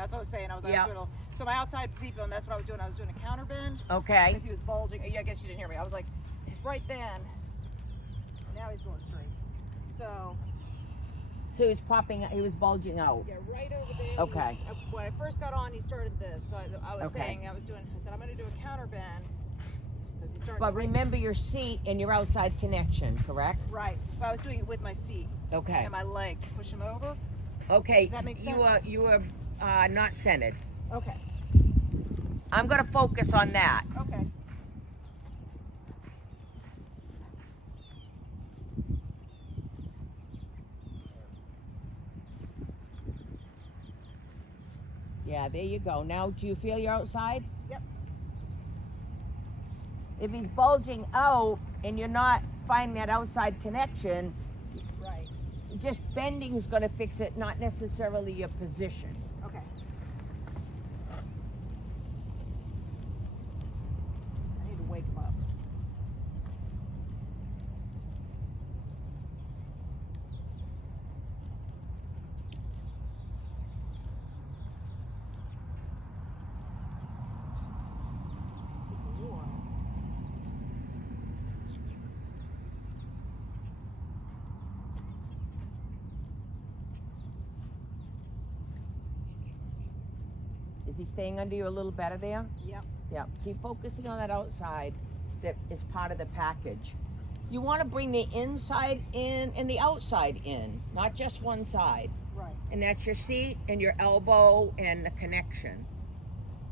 That's what I was saying. I was doing so my outside seat bone, that's what I was doing. I was doing a counter bend. Okay. Because he was bulging. Yeah, I guess you didn't hear me. I was like, right then. Now he's going straight. So he was popping, he was bulging out. yeah, right over there. Okay. When I first got on, he started this. So I was Okay. saying, I said, I'm going to do a counter bend. But remember your seat and your outside connection, correct? Right. So I was doing it with my seat. Okay. And my leg to push him over. Okay. Does that make sense? You were not centered. Okay. I'm going to focus on that. Okay. Yeah, there you go. Now, do you feel your outside? Yep. If he's bulging out and you're not finding that outside connection, right, just bending is going to fix it, not necessarily your position. Okay. I need to wake him up. Is he staying under you a little better there? Yep. Yeah. Keep focusing on that outside that is part of the package. You want to bring the inside in and the outside in, not just one side. Right. And that's your seat and your elbow and the connection.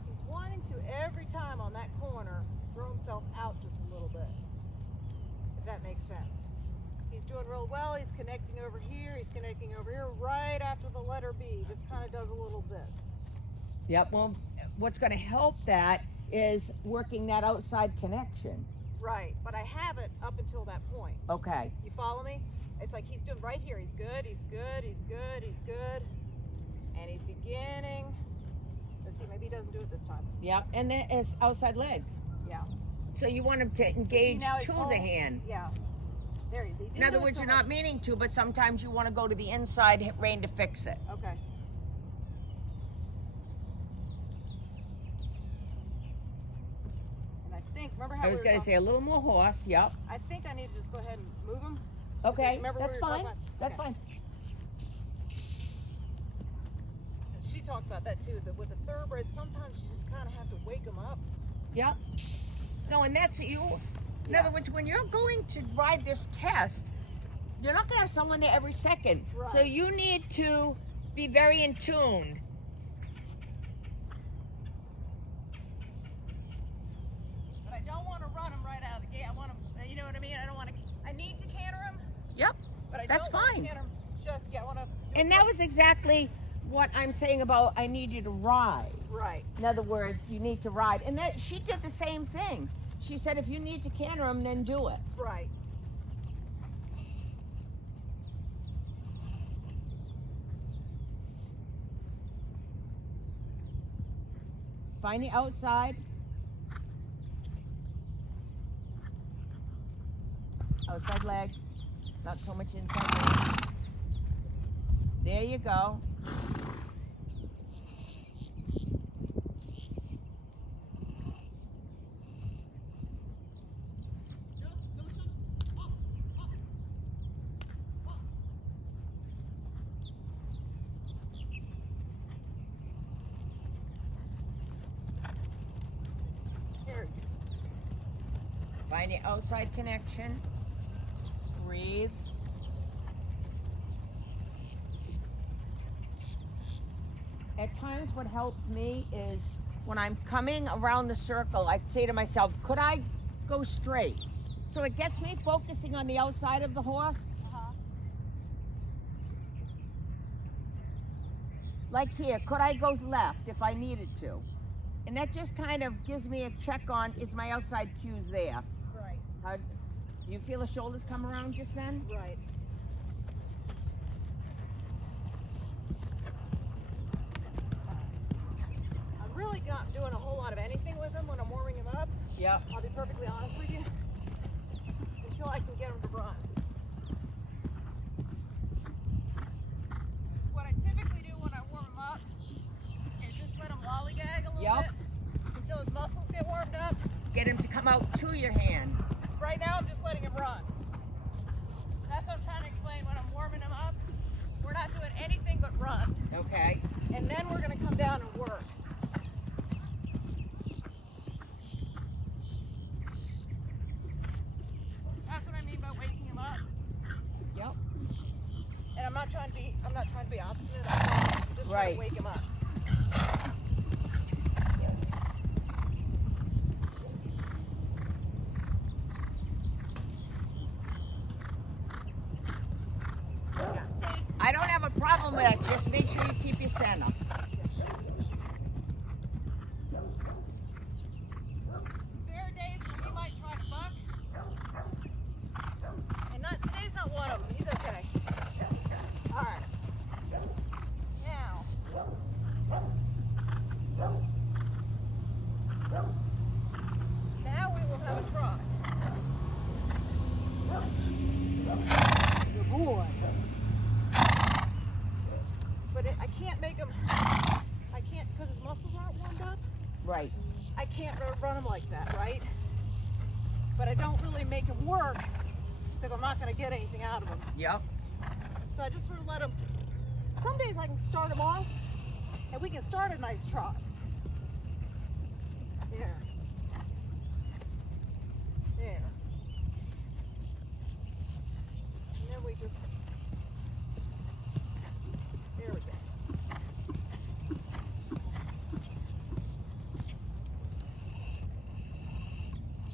He's wanting to, every time on that corner, throw himself out just a little bit, if that makes sense. He's doing real well. He's connecting over here. He's connecting over here. Right after the letter B, just kind of does a little this. Yep. Well, what's going to help that is working that outside connection. Right. But I have it up until that point. Okay. You follow me? It's like he's doing right here. He's good. He's good. He's good. He's good. And he's beginning. Let's see. Maybe he doesn't do it this time. Yep. And then it's outside leg. Yeah. So you want him to engage to the hand. Yeah. There he is. In other words, you're not meaning to, but sometimes you want to go to the inside rein to fix it. Okay. Remember how I was going to say a little more horse, yep. I think I need to just go ahead and move him. Okay, remember that's fine. That's okay. fine. She talked about that too, that with a thoroughbred, sometimes you just kind of have to wake them up. Yep. No, and that's you. In other words, when you're going to ride this test, you're not going to have someone there every second. Right. So you need to be very in tune. Yep, but that's fine. I want to. And that was exactly what I'm saying about I need you to ride. Right. In other words, you need to ride. And that she did the same thing. She said, if you need to canter him, then do it. Right. Find the outside. Outside leg. Not so much inside leg. There you go. Find the outside connection. Breathe. At times what helps me is when I'm coming around the circle, I say to myself, could I go straight? So it gets me focusing on the outside of the horse. Like here, could I go left if I needed to? And that just kind of gives me a check on, is my outside cues there? Right. Do you feel the shoulders come around just then? Right. I'm really not doing a whole lot of anything with him when I'm warming him up. Yep. I'll be perfectly honest with you. Until I can get him to run. What I typically do when I warm him up little Yep. bit until his muscles get warmed up. Get him to come out to your hand. Right now, I'm just letting him run. That's what I'm trying to explain. When I'm warming him up, we're not doing anything but run. Okay. And then we're going to come down and work. That's what I mean by waking him up. Yep. And I'm not trying to be obstinate. I'm just trying Right. to wake him up. Yeah, see? I don't have a problem with it. Just make sure you keep your center. There are days when he might try to buck. And today's not one of them. He's okay. All right. Now we will have a trot. Good boy. But I can't make him, because his muscles aren't warmed up, Right. I can't run him like that, right? But I don't really make him work because I'm not going to get anything out of him. Yep. So I just sort of let him, some days I can start him off and we can start a nice trot. There. There. And then we just, there we go.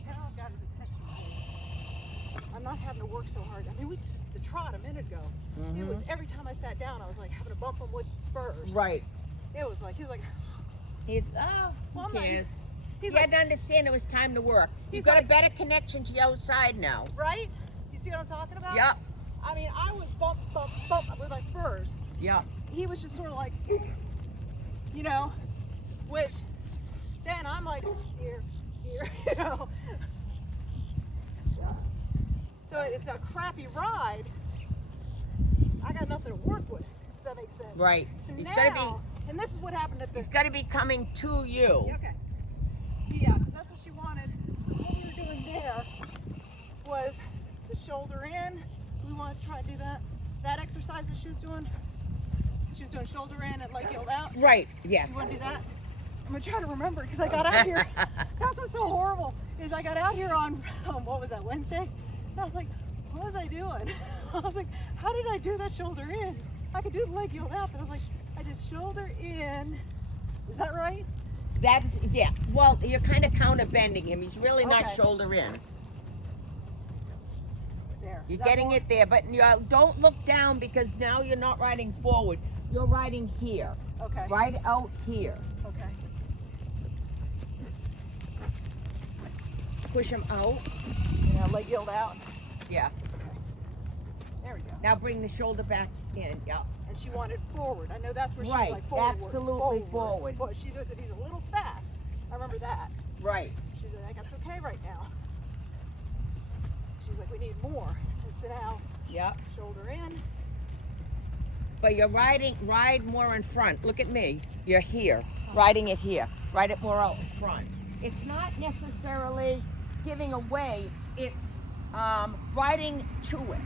Now I've got his attention. I'm not having to work so hard. I mean, the trot a minute ago. It was every time I sat down, I was like having to bump him with spurs. Right. It was like, he was like, Well, Well, I'm who not- cares? he's You like, had to understand it was time to work. He's You've got like- a better connection to the outside now. right? You see what I'm talking about? Yep. I mean, I was bump, bump, bump with my spurs. Yep. He was just sort of like, you know, which then I'm like, here, you know. So it's a crappy ride. I got nothing to work with, if that makes sense. Right. So He's now, gotta and this is what happened at be. the. He's got to be coming to you. Okay. Yeah, because that's what she wanted. So what we were doing there was the shoulder in. We want to try to do that. That exercise that she was doing shoulder in and leg heeled out. Right. Yes. You want to do that? I'm going to try to remember because I got out here. That's what's so horrible is I got out here on, what was that, Wednesday? And I was like, what was I doing? I was like, how did I do that shoulder in? I could do the leg heeled out, but I was like, I did shoulder in. Is that right? That's yeah. Well, you're kind of counter bending him. He's really not Okay. shoulder in. There. You're Is that getting more? it there, but don't look down because now you're not riding forward. You're riding here. Okay. Right out here. Okay. Push him out. Yeah, leg heeled out. Yeah. There we go. Now bring the shoulder back in. Yeah. And she wanted forward. I know that's where she Right, was like forward. absolutely forward. But she knows that he's a little fast. I remember that. Right. She said, that's okay right now. She's like, we need more. And so now, Yep. shoulder in. But you're ride more in front. Look at me. You're here. Riding it here. Ride it more out in front. It's not necessarily giving away. It's riding to it.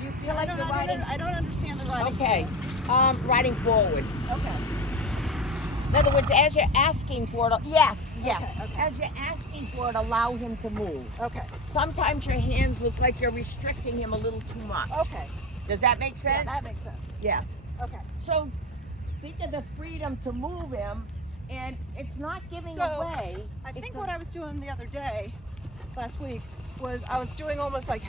Do you feel like you're riding? I don't understand the riding. Okay. Riding forward. Okay. In other words, as you're asking for it, yes. Okay. As you're asking for it, allow him to move. Okay. Sometimes your hands look like you're restricting him a little too much. Okay. Does that make Yeah, sense? that makes sense. Yes. Okay. So think of the freedom to move him, and it's not giving So, away. I It's think a- what I was doing the other day, last week, was I was doing almost like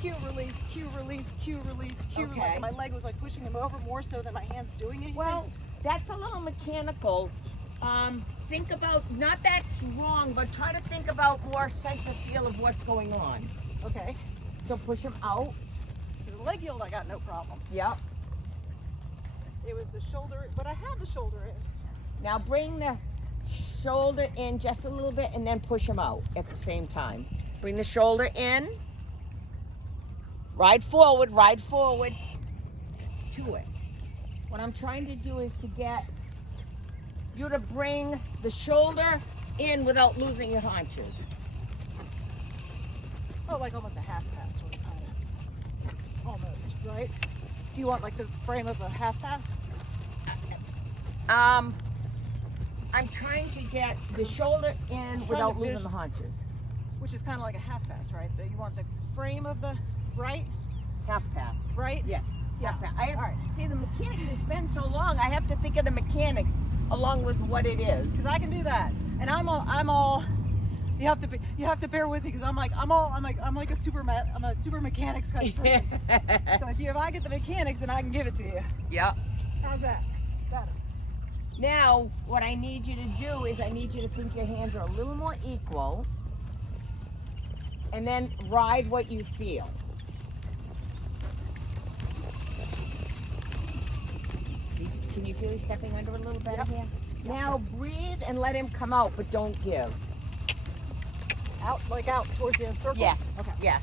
cue release, cue release, cue release, cue release. Okay. And my leg was like pushing him over more so than my hands doing anything. Well, that's a little mechanical. Think about, not that's wrong, but try to think about more sense of feel of what's going on. okay. So push him out. So the leg yield, I got no problem. Yep. It was the shoulder, but I had the shoulder in. Now bring the shoulder in just a little bit and then push him out at the same time. Bring the shoulder in. Ride forward to it. What I'm trying to do is to get you to bring the shoulder in without losing your haunches. Oh, like almost a half pass, sort of, kind of. Almost, right? Do you want like the frame of a half pass? I'm trying to get the shoulder in without losing the haunches. Which is kind of like a half pass, right? You want the frame of the right? Half pass. Right? Yes. Yeah. Half pass. All right. See, the mechanics, it's been so long, I have to think of the mechanics along with what it is. Because I can do that. And I'm all you have to bear with me because I'm like a super mechanics kind of person. So if I get the mechanics, then I can give it to you. Yep. How's that? Got it. Now, what I need you to do is I need you to think your hands are a little more equal and then ride what you feel. Can you feel he's stepping under a little better here? Now breathe and let him come out, but don't give. Out towards the circle? Yes. Okay. Yes.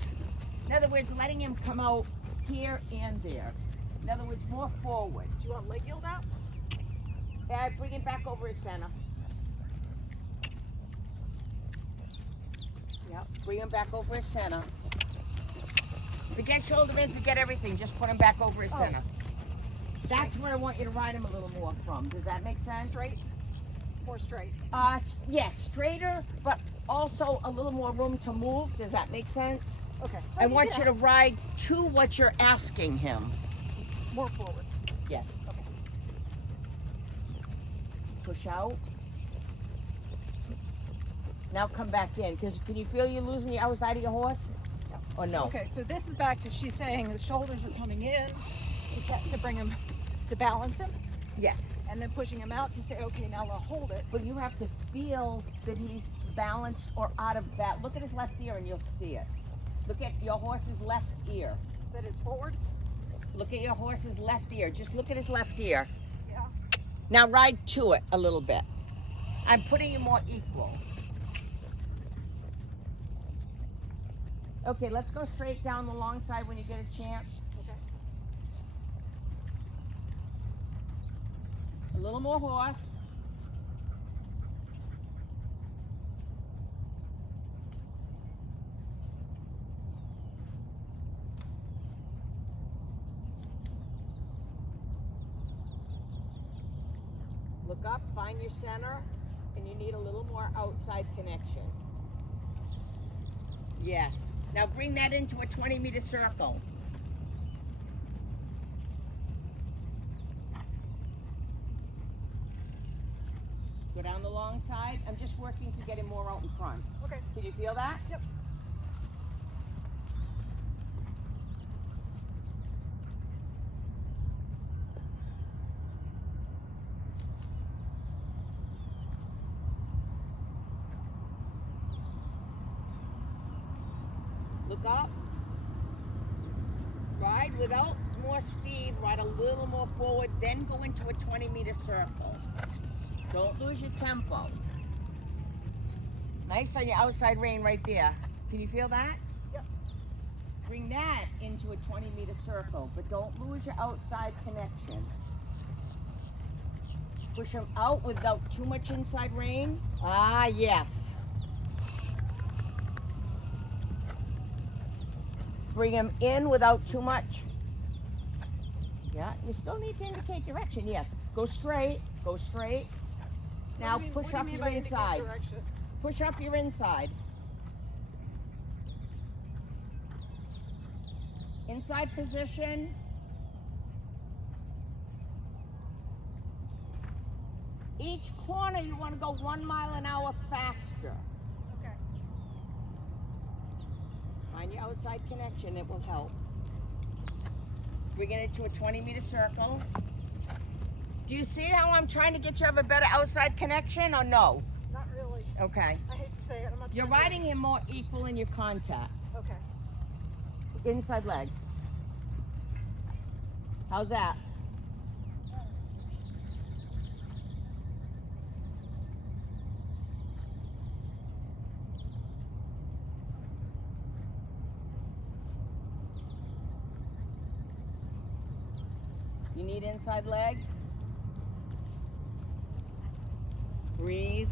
In other words, letting him come out here and there. In other words, more forward. Do you want leg yield out? Bring him back over his center. Yep. Bring him back over his center. Forget shoulder in, forget everything. Just put him back over his center. That's where I want you to ride him a little more from. Does that make sense? Straight? More straight? Yes, straighter, but also a little more room to move. Does that make sense? Okay. I want you to ride to what you're asking him. More forward. Yes. Okay. Push out. Now come back in. Because can you feel you losing the outside of your horse? Yep. Or no? Okay, so this is back to she's saying the shoulders are coming in to bring him, to balance him, Yes. and then pushing him out to say, okay, now we'll hold it. But you have to feel that he's balanced or out of that. Look at his left ear and you'll see it. Look at your horse's left ear. That it's forward? Look at your horse's left ear. Just look at his left ear. Yeah. Now ride to it a little bit. I'm putting you more equal. Okay, let's go straight down the long side when you get a chance. Okay. A little more horse. Look up, find your center, and you need a little more outside connection. Yes. Now bring that into a 20-meter circle. Go down the long side. I'm just working to get him more out in front. Okay. Can you feel that? Yep. Look up. Ride without more speed. Ride a little more forward. Then go into a 20-meter circle. Don't lose your tempo. Nice on your outside rein right there. Can you feel that? Yep. Bring that into a 20-meter circle, but don't lose your outside connection. Push him out without too much inside rein. Ah, yes. Bring him in without too much. Yeah, you still need to indicate direction, yes. Go straight, go straight. Now push up your inside. Push up your inside. Inside position. Each corner you want to go 1 mile an hour faster. Okay. Find your outside connection, it will help. Bring it into a 20-meter circle. Do you see how I'm trying to get you to have a better outside connection or no? Not really. Okay. I hate to say it. I'm not You're trying to- riding him more equal in your contact. Okay. Inside leg. How's that? You need inside leg? Breathe,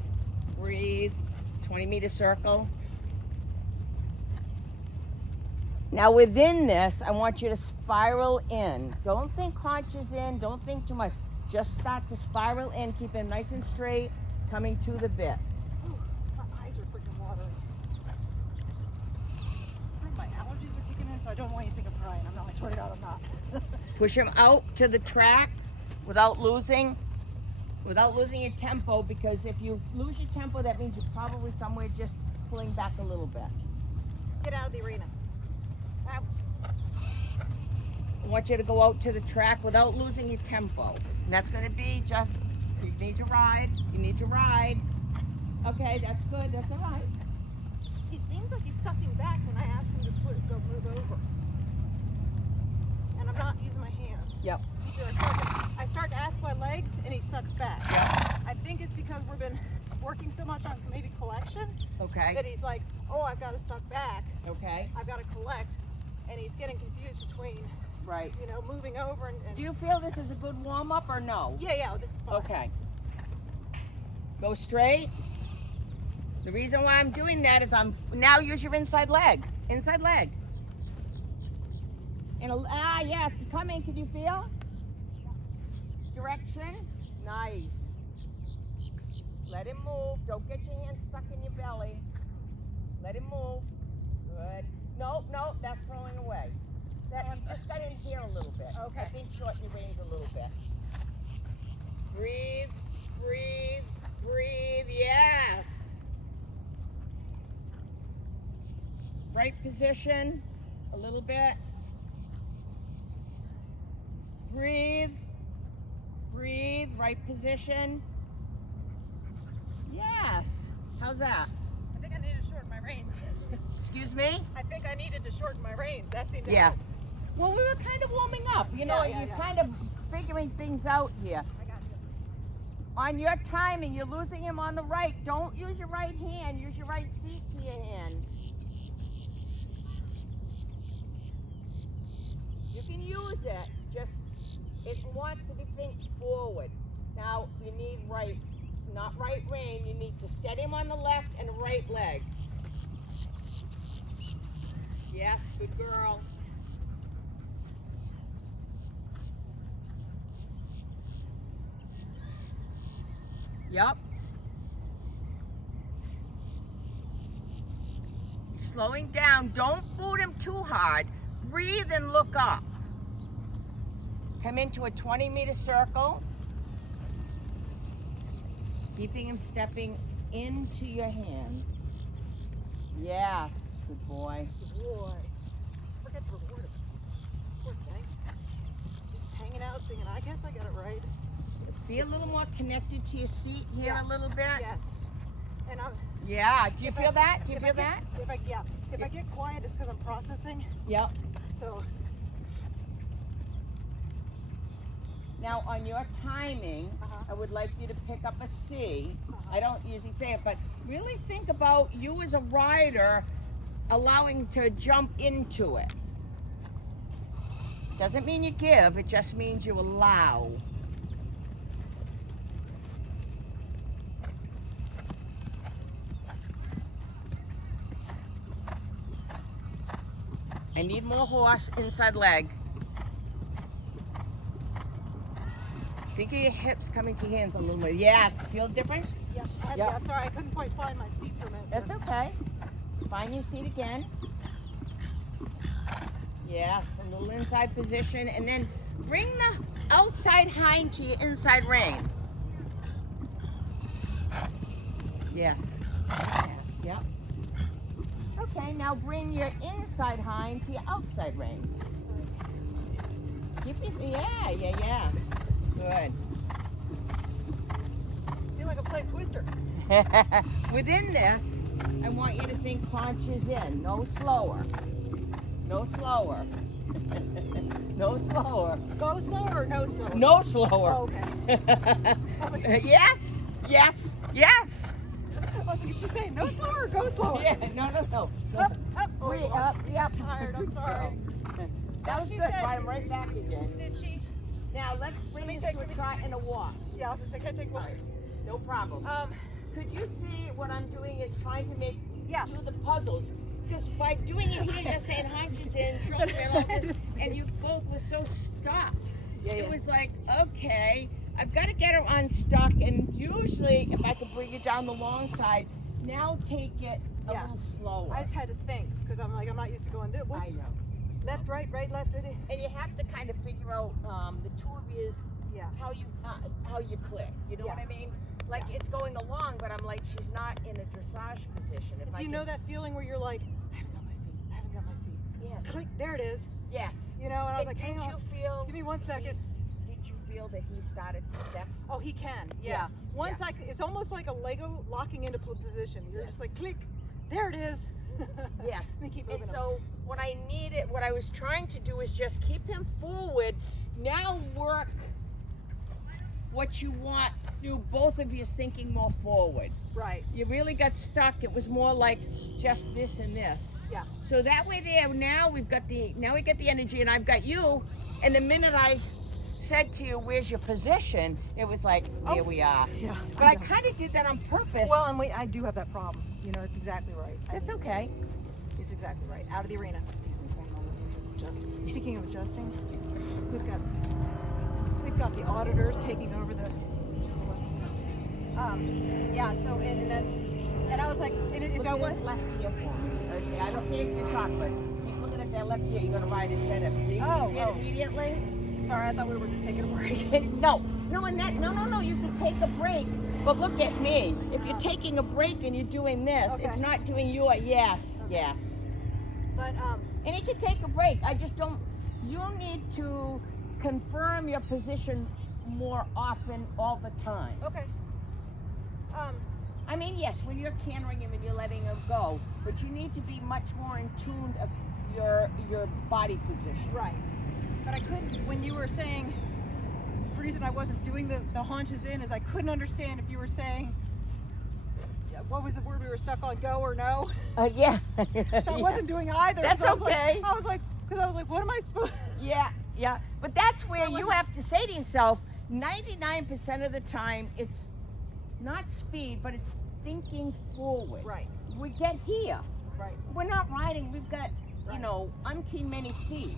breathe. 20-meter circle. Now within this, I want you to spiral in. Don't think haunches in, don't think too much. Just start to spiral in, keep it nice and straight, coming to the bit. Ooh, my eyes are freaking watering. I think my allergies are kicking in, so I don't want you to think I'm crying. I'm not, I swear to God, I'm not. Push him out to the track without losing your tempo, because if you lose your tempo, that means you're probably somewhere just pulling back a little bit. Get out of the arena. Out. I want you to go out to the track without losing your tempo. And that's going to be just, you need to ride, you need to ride. Okay, that's good, that's all right. He seems like he's sucking back when I ask him to go move over. And I'm not using my hands. Yep. So I start to ask my legs and he sucks back. Yep. I think it's because we've been working so much on maybe collection Okay. that he's like, oh, I've got to suck back. Okay. I've got to collect. And he's getting confused between, Right. you know, moving over and Do you feel this is a good warm-up or no? yeah, this is fine. Okay. Go straight. The reason why I'm doing that is now use your inside leg. Inside leg. And yes, coming. Can you feel? Direction. Nice. Let him move. Don't get your hands stuck in your belly. Let him move. Good. No, that's throwing away. That you just got in here a little bit. Okay. I think shorten your reins a little bit. Breathe, breathe, breathe. Yes. Right position, a little bit. Breathe, breathe, right position. Yes. How's that? I think I needed to shorten my reins. Excuse me? I think I needed to shorten my reins. That seemed to Yeah. help. Well, we were kind of warming up. You know, Yeah. you're kind of figuring things out here. I got you. On your timing, you're losing him on the right. Don't use your right hand. Use your right seat to your hand. You can use it. Just, it wants to be think forward. Now, you need right, not right rein. You need to steady him on the left and right leg. Yes, good girl. Yep. Slowing down. Don't boot him too hard. Breathe and look up. Come into a 20-meter circle. Keeping him stepping into your hand. Yeah, good boy. Boy. Forget to reward him. Poor thing. He's just hanging out thinking, I guess I got it right. Be a little more connected to your seat here Yes. a little bit. Yes. And I'm. Yeah. Do you if feel I- that? Do you if feel I that? get, If I get quiet, it's because I'm processing. Yep. So. Now, on your timing, I would like you to pick up a C. I don't usually say it, but really think about you as a rider allowing to jump into it. Doesn't mean you give, it just means you allow. I need more horse inside leg. Think of your hips coming to your hands a little more. Yes, feel the difference? Yeah. Yep. Yeah. Sorry, I couldn't quite find my seat for a minute. That's okay. Find your seat again. Yes, a little inside position, and then bring the outside hind to your inside rein. Yes. Yep. Okay, now bring your inside hind to your outside rein. Keep it, yeah. Good. I feel like I'm playing Twister. Within this, I want you to think haunches in. No slower. No slower. No slower. Go slower or no slower? No slower. Oh, okay. I was like, Yes. Yes. Yes. I was like, is she saying no slower or go slower? Yeah. No. Up, up. Oh, Wait, I'm up. Yep. tired. I'm sorry. That was She good. said- Right, I'm right back again. Did she? Now let's bring me this take- to a let me- trot and a walk. Yeah, I was gonna say, can I take one? No problem. Could you see what I'm doing is trying to make Yeah. do the puzzles? Because by doing it here, you're saying haunches in, shoulder in, all this, and you both were so stuck. Yeah, It was like, okay, I've got to get her unstuck, and usually, if I could bring it down the long side, now take it a Yeah. little slower. I just had to think because I'm not used to going this. I know. Left, right, left. And you have to kind of figure out the two of you Yeah. how you click. You know Yeah. what I mean? Like it's going along, but I'm like she's not in a dressage position. If Do you know that feeling where you're like, I haven't got my seat. Yeah. Click, there it is. Yes. You know, and I was like, hang did on. you feel? Give me 1 second. Did you feel that he started to step? Oh, he can. Yeah. Yeah. Once it's almost like a Lego locking into position. You're Yeah. just like, click. There it is. Yes. Let me keep moving. And so what I was trying to do is just keep him forward. Now work what you want through both of you thinking more forward. Right. You really got stuck. It was more like just this and this. Yeah. So that way there, now we get the energy and I've got you. And the minute I said to you, where's your position? It was like, here we are. Yeah. But I kind of did that on purpose. Well, and I do have that problem. You know, it's exactly right. That's okay. It's exactly right. Out of the arena. Excuse me for a moment. Just adjusting. Speaking of adjusting, we've got the auditors taking over the. Yeah. So and I was like, if I was left ear for me. Okay, I don't care if you talk, but keep looking at that left ear. You're gonna ride his setup. See? Oh, And immediately. sorry, I thought we were just taking a break. No. You can take a break. But look at me. If you're taking a break and you're doing this, Okay. it's not doing your yes. But And he can take a break. I just don't. You need to confirm your position more often, all the time. okay. I mean, yes, when you're cantering him and you're letting him go, but you need to be much more in tune of your body position. Right. But I couldn't, when you were saying, the reason I wasn't doing the haunches in is I couldn't understand if you were saying, what was the word we were stuck on, go or no? Yeah. So I wasn't doing either. That's 'cause okay. I was like, what am I supposed Yeah. But that's where you have to say to yourself, 99% of the time, it's not speed, but it's thinking forward. Right. We get here. Right. We're not riding. We've got, Right. umpteen many feet.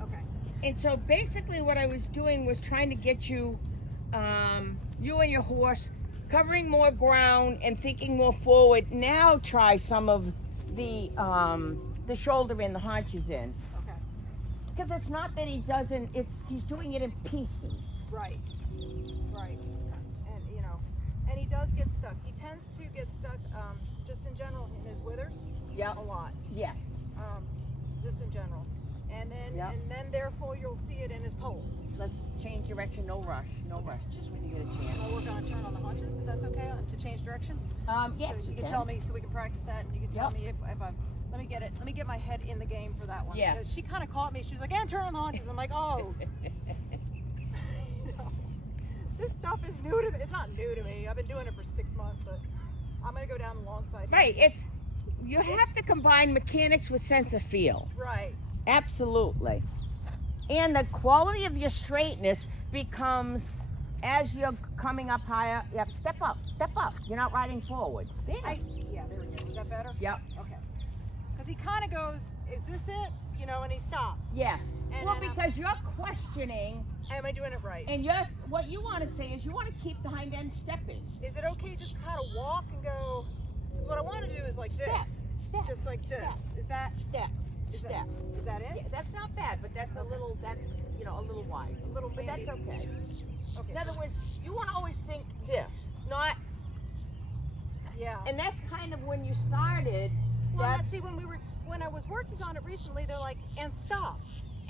Okay. And so basically what I was doing was trying to get you, you and your horse, covering more ground and thinking more forward. Now try some of the shoulder in, the haunches in. Okay. Because it's not that he doesn't, he's doing it in pieces. Right. Right. And he does get stuck. He tends to get stuck, just in general, in his withers. Yep. A lot. Yeah. Just in general. And then therefore you'll see it in his pole. Let's change direction. No rush. No rush. Just when you get a chance. I'll work on a turn on the haunches, if that's okay, to change direction. Yes, So you can tell me, so we can practice that, and you can tell Yep. me if I. Let me get my head in the game for that one. Yes. Because she kind of caught me. She was like, "And turn on the haunches." I'm like, "Oh." You know, this stuff is new to me. It's not new to me. I've been doing it for 6 months, but I'm gonna go down the long side. Right. You have to combine mechanics with sense of feel. Right. Absolutely. And the quality of your straightness becomes, as you're coming up higher, you have to step up. You're not riding forward. There. Yeah, there we go. Is that better? Yep. Okay. Because he kind of goes, "Is this it?" And he stops. Yeah. And Well, then because you're questioning, am I doing it right? and what you want to say is you want to keep the hind end stepping. Is it okay just to kind of walk and go? Because what I want to do is like this. Step. Just like Step. this. Is that Step. is Step. That, is that it? Yeah, that's not bad, but that's a little wide. A little But that's bandy. okay. Okay. In other words, you want to always think this, not, Yeah. and that's kind of when you started. Well, let's see, when I was working on it recently, they're like, and stop,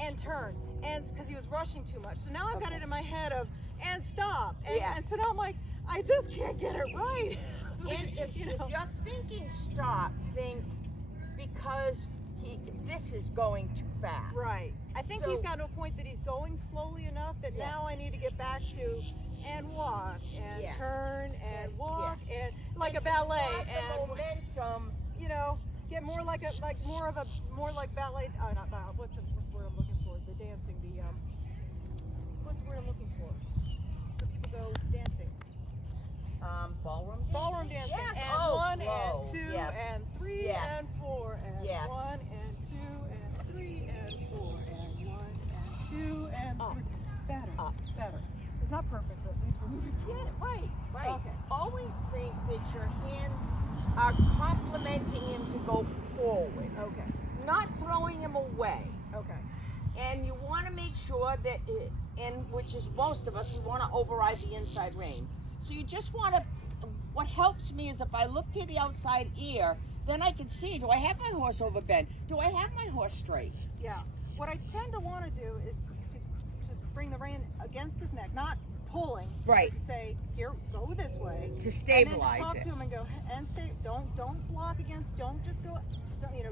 and turn, and because he was rushing too much. So now I've got it in my head of, and stop, and so now I'm like, I just can't get it right. And if you're thinking stop, think because this is going too fast. Right. I think So- he's gotten to a point that he's going slowly enough that Yeah. now I need to get back to and walk and Yeah. turn and Yeah. walk and like a And ballet drive the and momentum. get more like ballet. Not ballet. What's the word I'm looking for? The dancing. What's the word I'm looking for? The people Ballroom dancing? Ballroom dancing. Yes. And Oh, 1 whoa. and 2 Yes. and 3 Yes. and 4 and Yes. 1 and 2 and 3 and 4 and 1 and 2 and 3. Better. Better. It's not perfect, but at least we're moving forward. Yeah, right. Okay. Always think that your hands are complimenting him to go forward, Okay. not throwing him away. Okay. And you want to make sure that, which is most of us, we want to override the inside rein. So you just want to, what helps me is if I look to the outside ear, then I can see, do I have my horse overbent? Do I have my horse straight? Yeah. What I tend to want to do is to just bring the rein against his neck, not pulling. Right. To say, here, go this way. To And stabilize then just talk it. to him and go, and stay. Don't block against. Don't just go.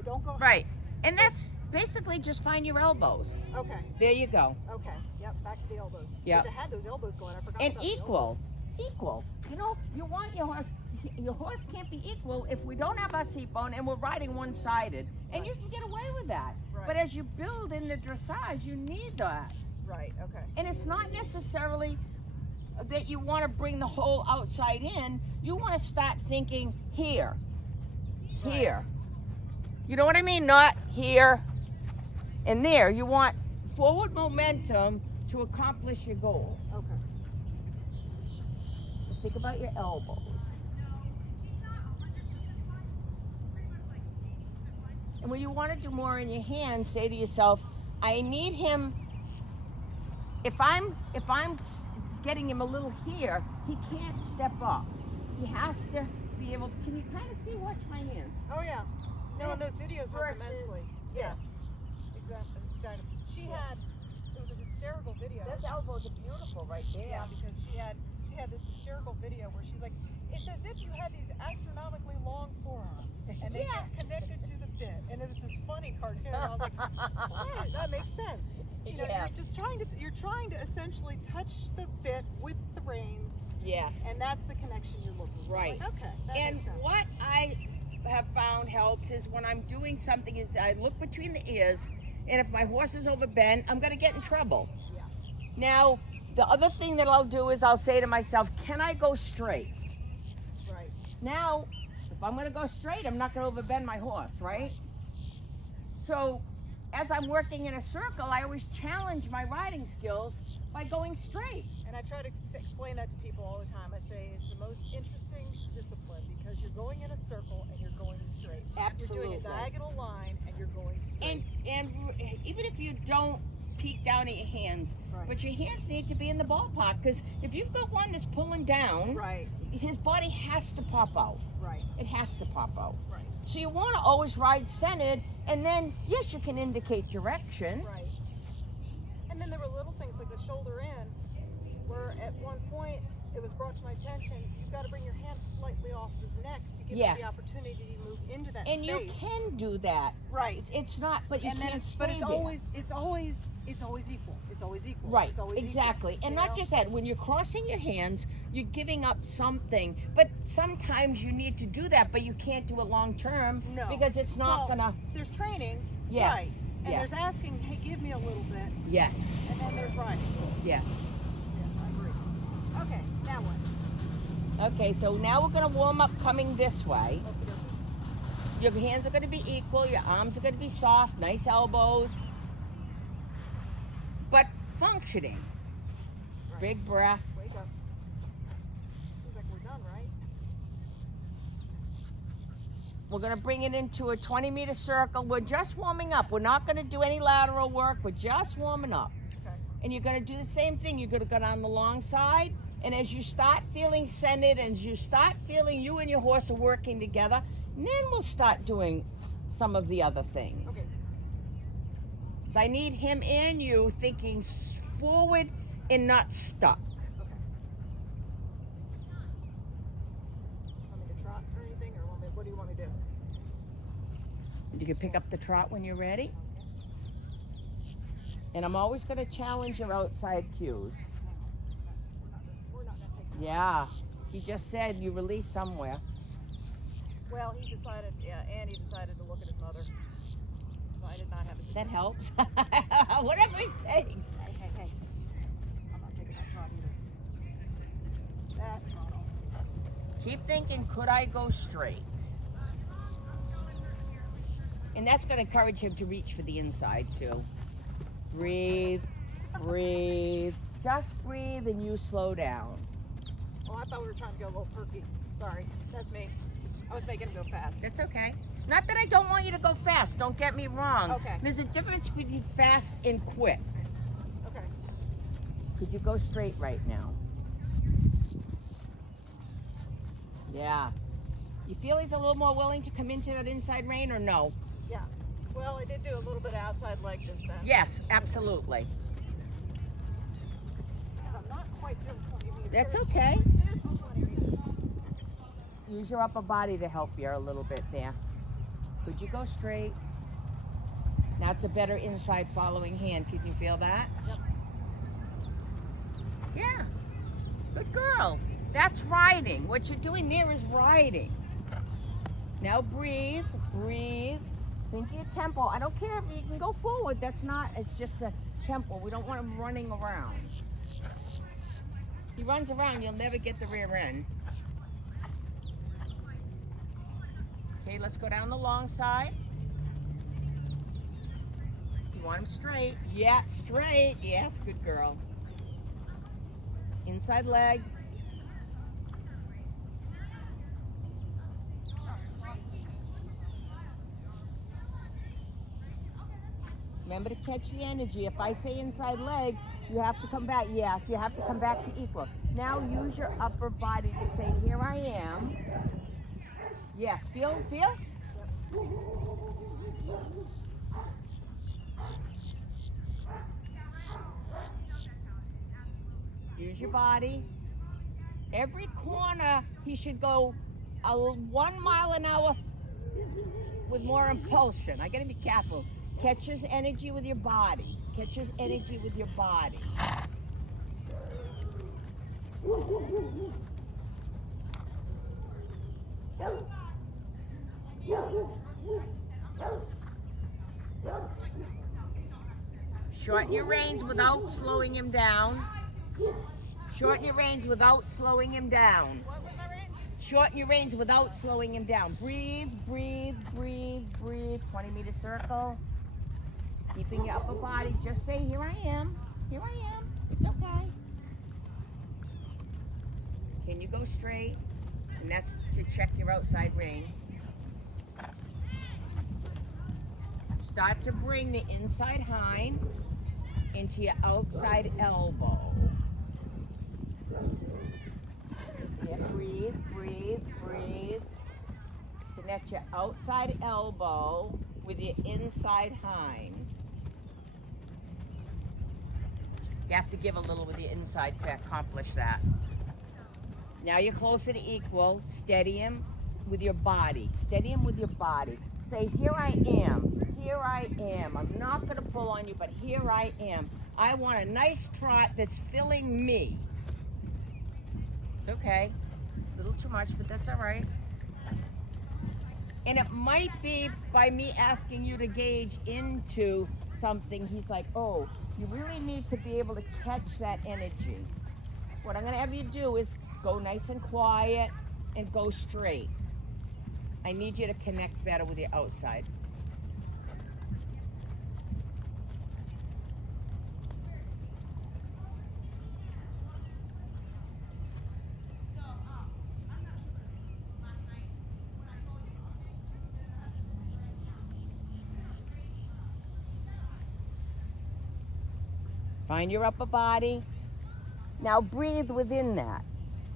Don't go. Right. And that's basically just find your elbows. Okay. There you go. Okay. Yep. Back to the elbows. Yep. Which I had those elbows going. I forgot. And about the equal. You know, you want your horse can't be equal if we don't have our seat bone and we're riding one-sided. And Right. you can get away with that. Right. But as you build in the dressage, you need that. Right. Okay. And it's not necessarily that you want to bring the whole outside in. You want to start thinking here, here. You know what I mean? Not here and there. You want forward momentum to accomplish your goals. Okay. Think about your elbows. And when you want to do more in your hands, say to yourself, I need him, if I'm getting him a little here, he can't step up. He has to be able to, can you kind of see, watch my hands? Oh yeah. No, and those videos work Versus- immensely. Yeah. Exactly. Exactly. She had. It was a hysterical video. Those elbows are beautiful right there. Yeah, because she had this hysterical video where she's like, it's as if you had these astronomically long forearms and they Yeah. just connected to the bit, and it was this funny cartoon. And I was like, yeah, that makes sense. You know, Yeah. you're trying to essentially touch the bit with the reins, Yes. and that's the connection you're looking for. Right. Like, okay, that And makes sense. what I have found helps is when I'm doing something is I look between the ears, and if my horse is overbent, I'm going to get in trouble. Yeah. Now, the other thing that I'll do is I'll say to myself, can I go straight? Right. Now, if I'm going to go straight, I'm not going to overbend my horse, right? So, as I'm working in a circle, I always challenge my riding skills by going straight. And I try to explain that to people all the time. I say it's the most interesting discipline because you're going in a circle and you're going straight. Absolutely. You're doing a diagonal line and you're going straight. And even if you don't peek down at your hands, Right. but your hands need to be in the ballpark, because if you've got one that's pulling down, Right. his body has to pop out. Right. It has to pop out. Right. So you want to always ride centered, and then yes, you can indicate direction. Right. And then there were little things like the shoulder in, where at one point it was brought to my attention, you've got to bring your hand slightly off his neck to give Yes. him the opportunity to move into that And space. you can do that. Right. It's not, but you And can't then stay it's there. always equal. It's always equal. Right, It's always exactly. equal, And you not know? just that, when you're crossing your hands, you're giving up something. But sometimes you need to do that, but you can't do it long term No. because it's not Well, gonna. There's training. Yes, Right. And yes. there's asking, hey, give me a little bit. Yes, And then there's riding. yes. Yeah, I agree. Okay, now what? Okay, so now we're gonna warm up coming this way. Okey-dokey. Your hands are gonna be equal, your arms are gonna be soft, nice elbows, but functioning. Right. Big breath. Wake up. Seems like we're done, right? We're gonna bring it into a 20-meter circle. We're just warming up. We're not gonna do any lateral work. We're just warming up. Okay. And you're gonna do the same thing. You're gonna go down the long side, and as you start feeling centered, as you start feeling you and your horse are working together, and then we'll start doing some of the other things. Okay. So I need him and you thinking forward and not stuck. Okay. Want me to trot or anything, or what do you want me to do? You can pick up the trot when you're ready. And I'm always going to challenge your outside cues. We're not gonna take that. Yeah, he just said you release somewhere. Well, he decided, Andy decided to look at his mother. So I did not have a That helps. Whatever it takes. Hey. I'm not taking that trot either. That trot off. Keep thinking, could I go straight? And that's going to encourage him to reach for the inside too. Breathe, breathe. Just breathe and you slow down. Oh, I thought we were trying to go a little perky. Sorry, that's me. I was making him go fast. That's okay. Not that I don't want you to go fast. Don't get me wrong. Okay. There's a difference between fast and quick. Okay. Could you go straight right now? Yeah. You feel he's a little more willing to come into that inside rein or no? Yeah. Well, I did do a little bit of outside leg just then. Yes, absolutely. I'm not quite doing 20 meters. That's okay. It is 20 meters. Use your upper body to help you a little bit there. Could you go straight? That's a better inside following hand. Can you feel that? Yep. Yeah. Good girl. That's riding. What you're doing there is riding. Now breathe, breathe. Think of your tempo. I don't care if you can go forward. That's not, it's just the tempo. We don't want him running around. He runs around, you'll never get the rear end. Okay, let's go down the long side. You want him straight? Yeah, straight. Yes, good girl. Inside leg. Remember to catch the energy. If I say inside leg, you have to come back. Yes, you have to come back to equal. Now use your upper body to say, here I am. Yes, feel? Use your body. Every corner, he should go 1 mile an hour with more impulsion. I gotta be careful. Catch his energy with your body. Catch his energy with your body. Shorten your reins without slowing him down. Shorten your reins without slowing him down. What with my reins? Shorten your reins without slowing him down. Breathe, breathe, breathe, breathe. 20-meter circle. Keeping your upper body. Just say, here I am. Here I am. It's okay. Can you go straight? And that's to check your outside rein. Start to bring the inside hind into your outside elbow. Yeah, breathe, breathe, breathe. Connect your outside elbow with your inside hind. You have to give a little with your inside to accomplish that. Now you're closer to equal. Steady him with your body. Steady him with your body. Say, here I am. Here I am. I'm not going to pull on you, but here I am. I want a nice trot that's filling me. It's okay. A little too much, but that's all right. And it might be by me asking you to gauge into something, he's like, oh, you really need to be able to catch that energy. What I'm going to have you do is go nice and quiet and go straight. I need you to connect better with your outside. Find your upper body. Now breathe within that.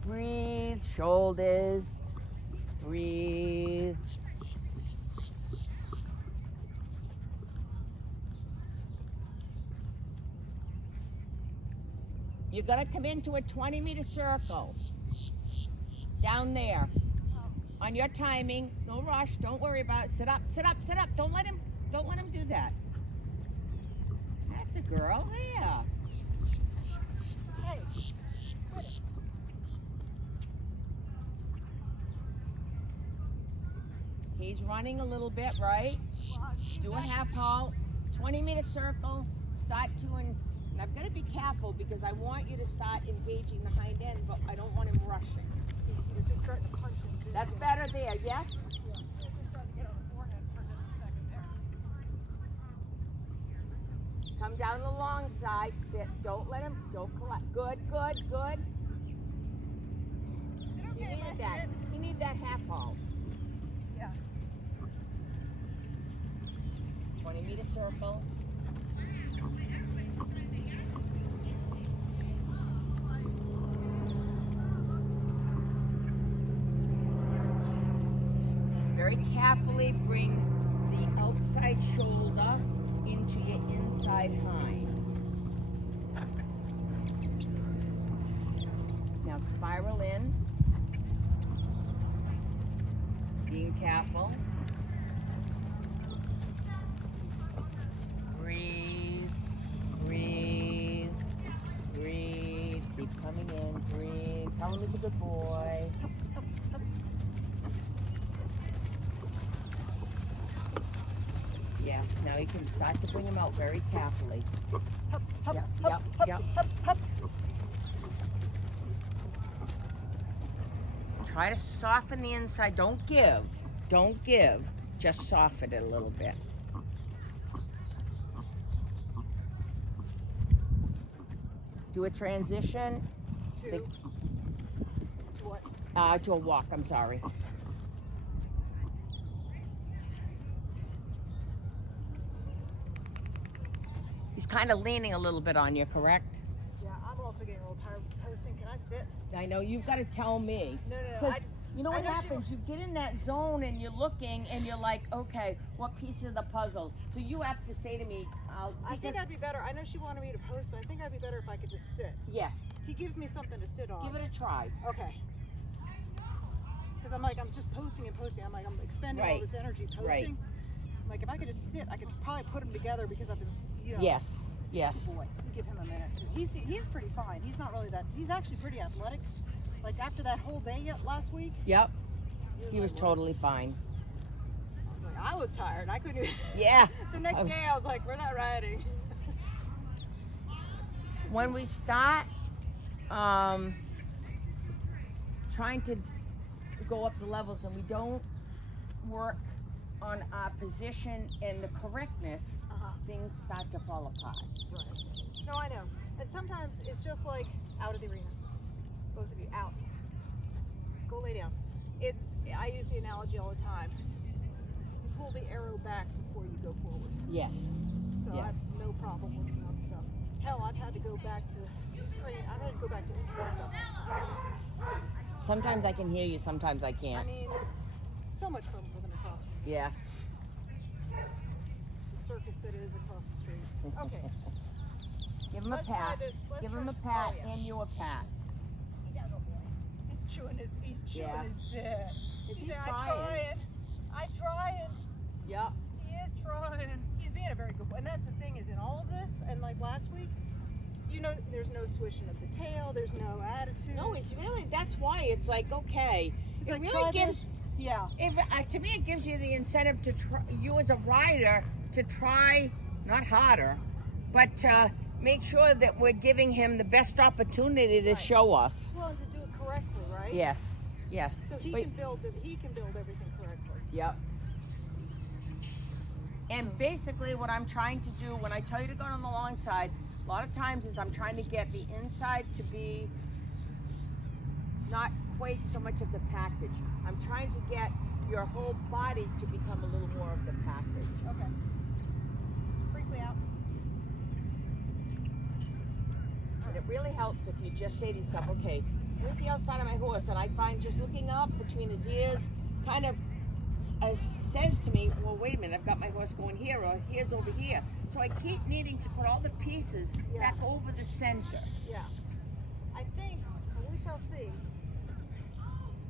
Breathe, shoulders. Breathe. You're going to come into a 20-meter circle. Down there. On your timing. No rush. Don't worry about it. Sit up, sit up, sit up. Don't let him do that. That's a girl. Yeah. Hey. He's running a little bit, right? Do a half halt, 20-meter circle, start doing, and I've got to be careful because I want you to start engaging the hind end, but I don't want him rushing. He's just starting to punch there, yes? Come down the long side, sit, don't let him, don't collapse. Good, good, good. Is it You okay if I needed that. sit? You need that half haul. Yeah. 20-meter circle. Very carefully bring the outside shoulder into your inside hind. Now spiral in. Being careful. Breathe, breathe, breathe. Keep coming in, breathe. Tell him he's a good boy. Yes, now you can start to bring him out very carefully. Hup, hup, Yep, hup, yep, hup, yep. hup, hup. Try to soften the inside. Don't give. Don't give. Just soften it a little bit. Do a transition To what? to a walk. I'm sorry. He's kind of leaning a little bit on you, correct? Yeah, I'm also getting a little tired of posting. Can I sit? I know you've got to tell me. No, no, no. 'Cause I just. you know I what know she happens? You get in that zone and you're looking and you're like, okay, what piece of the puzzle? So you have to say to me, I think I'd be better. I know she wanted me to post, but I think I'd be better if I could just sit. yes, He gives me something to sit on. give it a try. Okay. Because I'm like, I'm just posting and posting. I'm like, I'm expending all Right. this energy posting. Right. I'm like, if I could just sit, I could probably put them together because I've been, you know. Yes, yes. Boy, you give him a minute too. He's pretty fine. He's not really that. He's actually pretty athletic. Like after that whole day last week, Yep, he was like, totally fine. I was tired. I couldn't even. Yeah. The next day, I was like, we're not riding. When we start trying to go up the levels and we don't work on our position and the correctness, things start to fall apart. Right. No, I know. And sometimes it's just like out of the arena. Both of you out. Go lay down. I use the analogy all the time. You pull the arrow back before you go forward. Yes. So Yes. I have no problem working on stuff. Hell, I've had to go back to train. I've had to go back to intro stuff. Sometimes I can hear you, sometimes I I can't. mean, so much fun living across from me. Yeah. The circus that is across the street. Okay. Give him a Let's try pat. this. Let's Give try him a this. pat Oh, yeah. and you a pat. He's chewing his Yeah. bit. He's He's saying, trying. I'm trying. Yep. He is trying. He's being a very good boy. And that's the thing is in all of this, and like last week, you know, there's no swishing of the tail. There's no attitude. No, it's really, that's why it's like, okay. It's It like, really try gives, this. Yeah. to me, it gives you the incentive to try, you as a rider, to try, not harder, but make sure that we're giving him the best opportunity to Right. show us. Well, and to do it correctly, right? Yes, yes. So he Wait. can build everything correctly. Yep. And basically what I'm trying to do when I tell you to go on the long side, a lot of times is I'm trying to get the inside to be not quite so much of the package. I'm trying to get your whole body to become a little more of the package. Okay. Briefly out. And it really helps if you just say to yourself, okay, where's the outside of my horse? And I find just looking up between his ears kind of says to me, well, wait a minute, I've got my horse going here or here's over here. So I keep needing to put all the pieces back over the center. Yeah. I think, and we shall see,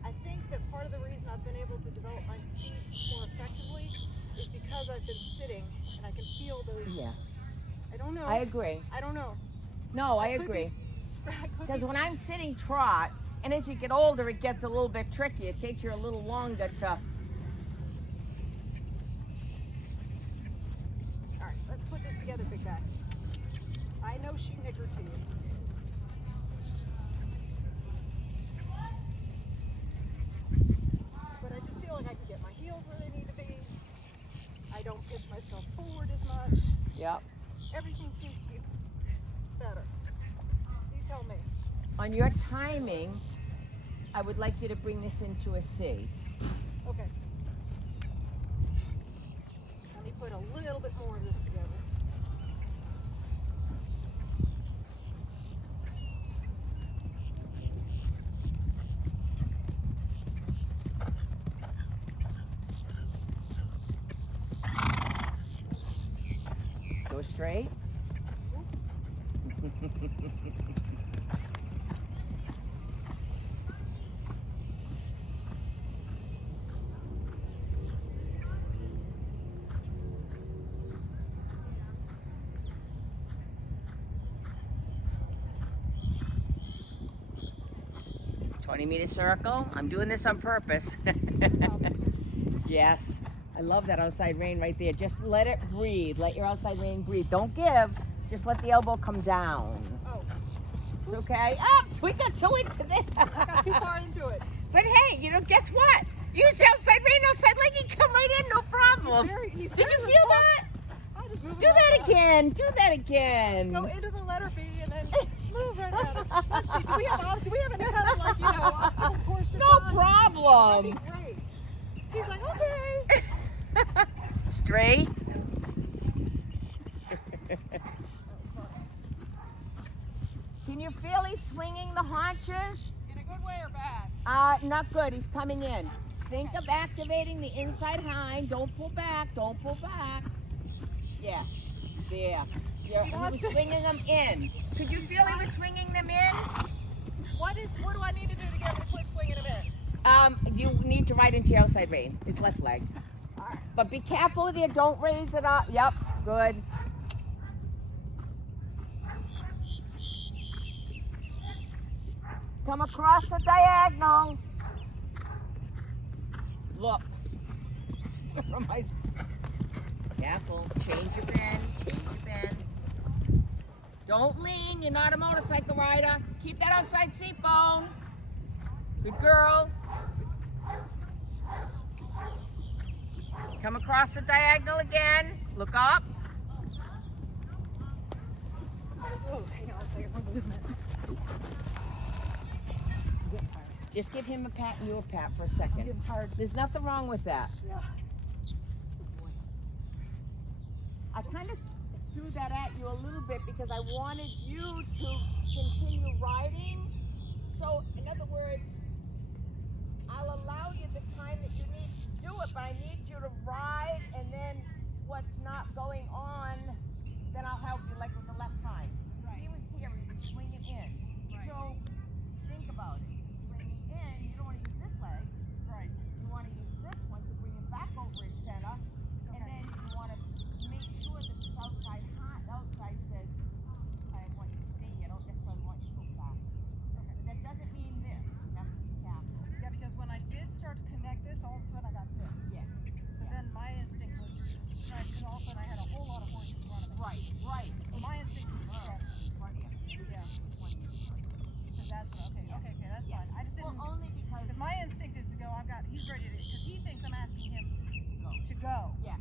I think that part of the reason I've been able to develop my seats more effectively is because I've been sitting and I can feel those. Yeah, I don't know. I agree. I don't know. No, I could agree. Because Because when I'm sitting trot, and as you get older, it gets a little bit tricky. It takes you a little longer to. All right, let's put this together, big guy. I know she nickered to you. But I just feel pitch myself forward as much. Yep. Everything seems to be better. You tell me. On your timing, I would like you to bring this into a C. Okay. Let me put a little bit more of this together. Go straight. 20-meter circle. I'm doing this on purpose. Yes. I love that outside rein right there. Just let it breathe. Let your outside rein breathe. Don't give. Just let the elbow come down. Oh. It's okay. Ah, we got so into this. I got too far into it. But hey, guess what? Use the outside rein, outside leg, and come right in, no problem. He's Did very you feel that? I just move Do it that like again. Do that again. Go into the letter B and then move right out of it. Let's see, do we have any kind of like, obstacle course for No Sean? problem. That'd be great. He's like, okay. Straight. Can you feel he's swinging the haunches? In a good way or bad? Not good. He's coming in. Think of activating the inside hind. Don't pull back. Don't pull back. Yeah. There. He was swinging them in. Could you feel he was swinging them in? What do I need to do to get him to quit swinging him in? You need to ride into your outside rein. His left leg. All right. But be careful there. Don't raise it up. Yep. Good. Come across the diagonal. Look. Careful. Change your bend. Change your bend. Don't lean. You're not a motorcycle rider. Keep that outside seat bone. Good girl. Come across the diagonal again. Look up. Oh, hang on a second. I'm losing it. I'm getting tired. Just give him a pat and you a pat for a I'm second. getting tired. There's nothing wrong with that. Yeah. I kind of threw that at you a little bit because I wanted you to continue riding. So, in other words, I'll allow you the time that you need to do it, but I need you to ride, and then what's not going on, then I'll help you, like with the left hind. Right. He was here, he was swinging in. Right. So, think about it. He's swinging in, you don't want to use this leg. Right. You want to use this one to bring him back over his center, and then you want to make sure that this outside says, I want you to stay here, I don't necessarily want you to go fast. Okay. But that doesn't mean this. You have to be careful. Yeah, because when I did start to connect this, all of a sudden I got this. Yeah. So then my instinct was to try, because all of a sudden I had a whole lot of horse in front of me. Right, right. So my instinct was to try. Right here. Yeah. So that's what, okay, Yeah. okay, that's Yeah. fine. I just didn't, Well, only because because my instinct is to go, he's ready to, because he thinks I'm asking him go. to go. Yes.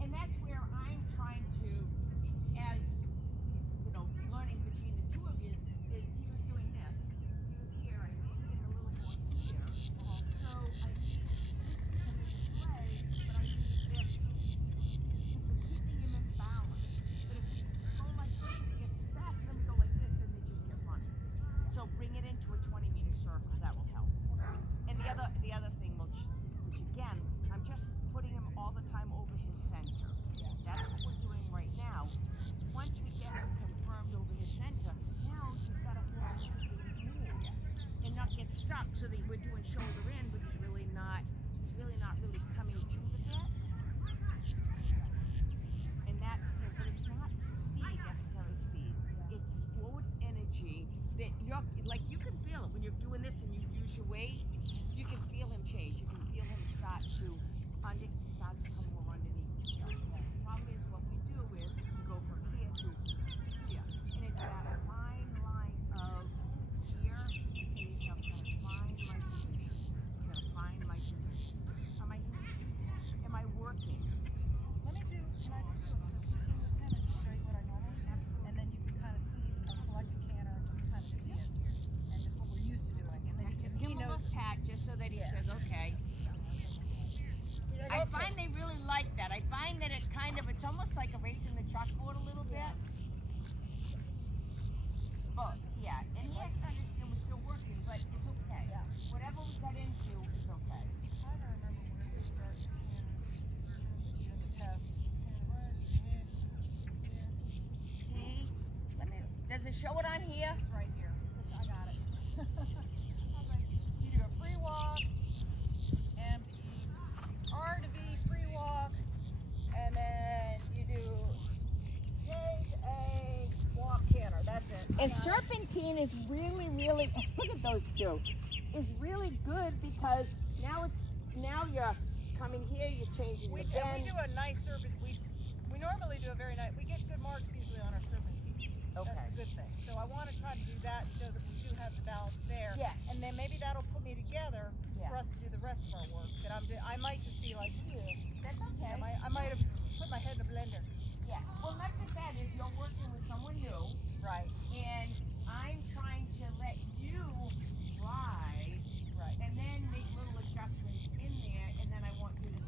And that's where I'm trying to, as learning between the two of you, is he was doing this. He was here. I moved it a little more here. So I used this way, but I used this keeping him in balance. But if you go like this, it gets too fast, and then we go like this, then they just get running. So bring it into a 20-meter circle. That will help. And the other thing, which again, I'm just putting him all the time over his center. That's what we're doing right now. Once we get him confirmed over his center, now you've got a horse that can move and not get stuck, so that we're doing shoulder in, but he's really not coming to the bit. And that's, but it's not speed, necessary speed. It's forward energy that you can feel it when you're doing this and you use your weight. You can feel him change. You can feel him start to come more underneath. The problem is what we do is we go from here to here. And it's that fine line of here to here. I'm going to find my position. I'm going to find my position. Am I working? Let me do, Does it show it on here? It's right here. I got it. I was like, you do a free walk, R to V free walk, and then you do J to A walk canter. That's it. And serpentine is really, really, look at those two, is really good because now you're coming here, you're changing the And bend. we do a nice serpentine. We normally do a very nice, we get good marks usually on our serpentines. Okay. That's a good thing. So I want to try to do that, show that we do have the balance there. Yeah. And then maybe that'll put me together for us to do the rest of our work. That I might just be like, yeah. That's okay. I might have put my head in a blender. Yeah. Well, not just that, is you're working with someone new. Right. And I'm trying to let you ride. Right. And then make little adjustments in there, and then I want you to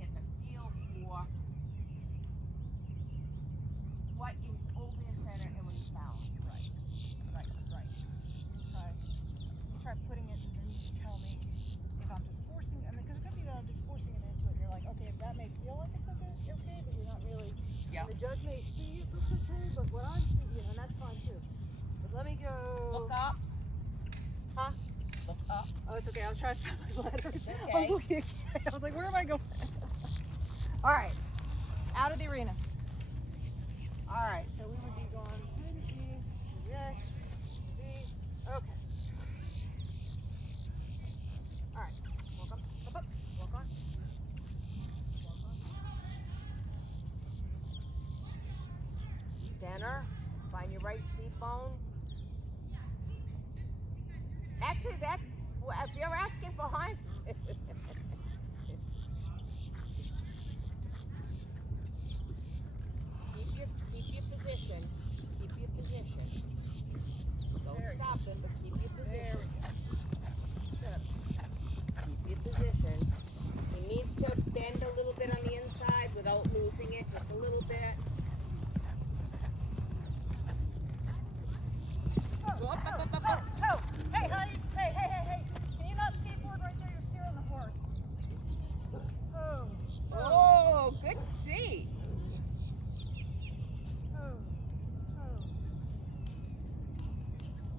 get the feel for what is over your center and what is balanced. Right. Try putting it, and then you can tell me if I'm just forcing. I mean, because it could be that I'm just forcing it into it. And you're like, okay, that may feel like it's okay, but you're not really. Yeah. The judge may see if it's okay, but what I'm seeing, and that's fine too. But let me go. Look up. Huh? Look up. Oh, it's okay. I was trying to find my letters. Okay. I was looking. I was like, where am I going? All right. Out of the arena. All right. So we would be going B, yes, B. Okay. All right. Walk up. Walk on. Center. Find your right seat bone. Actually, that's if you're asking for height. Keep your position. Keep your position. Don't stop him, but keep your position. Keep your position. He needs to bend a little bit on the inside without losing it, just a little bit. Oh, hey, honey. Hey. Can you not skateboard right there? You're steering the horse. Oh, good seat.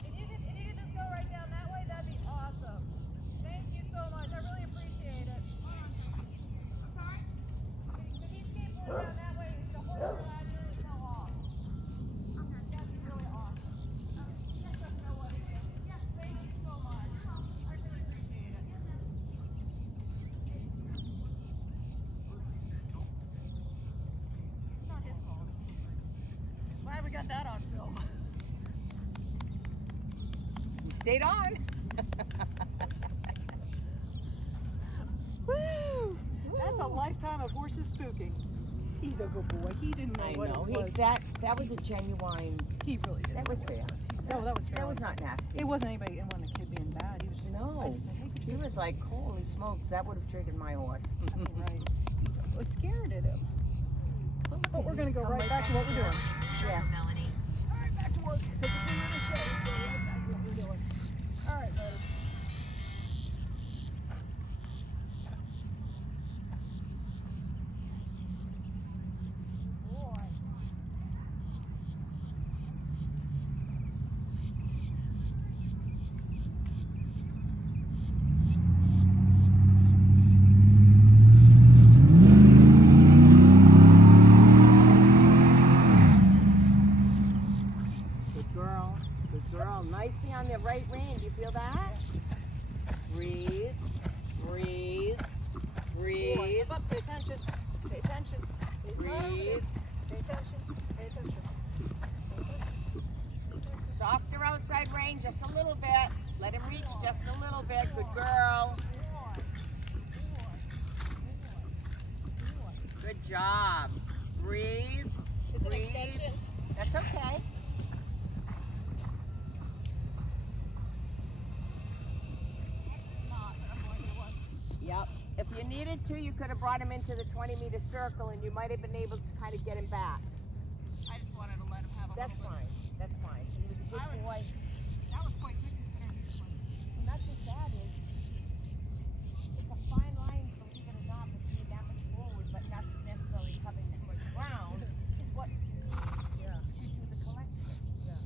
If you could just go right down that way, that'd be awesome. Thank you so much. I really appreciate it. If you skateboard down that way, the horse around here is no off. That'd be really awesome. Let us know what it is. Thank you so much. I really appreciate it. It's not his fault. Glad we got that on film. You stayed on. Woo! That's a lifetime of horses spooking. He's a good boy. He didn't know I what know. it was. That was a genuine. He really did. That was fair. No, that was fair. That was not nasty. It wasn't anybody. It wasn't the kid being bad. He was just. No. I just said, hey, He was like, holy smokes, that would have triggered my horse. right. It scared at him. But we're gonna go right back to what we're doing. Yeah. Melanie. All right, back to work. Put the finger in the show. Let's go right back to what we're doing. All right, buddy. Good girl. Nicely on the right rein. Do you feel that? Breathe. Up, pay attention. Pay attention. Breathe. Pay attention. Pay attention. Softer outside rein, just a little bit. Let him reach just a little bit. Good girl. Good job. Breathe. It's an Breathe. extension. That's okay. Yep. If you needed to, you could have brought him into the 20-meter circle and you might have been able to kind of get him back. I just wanted to let him have a That's little bit. fine. That's fine. He was a good boy. That was quite good considering he was And not just that is, it's a fine line, believe it or not, between that much forward, but not necessarily covering that much ground, is what you do the collection. Yeah.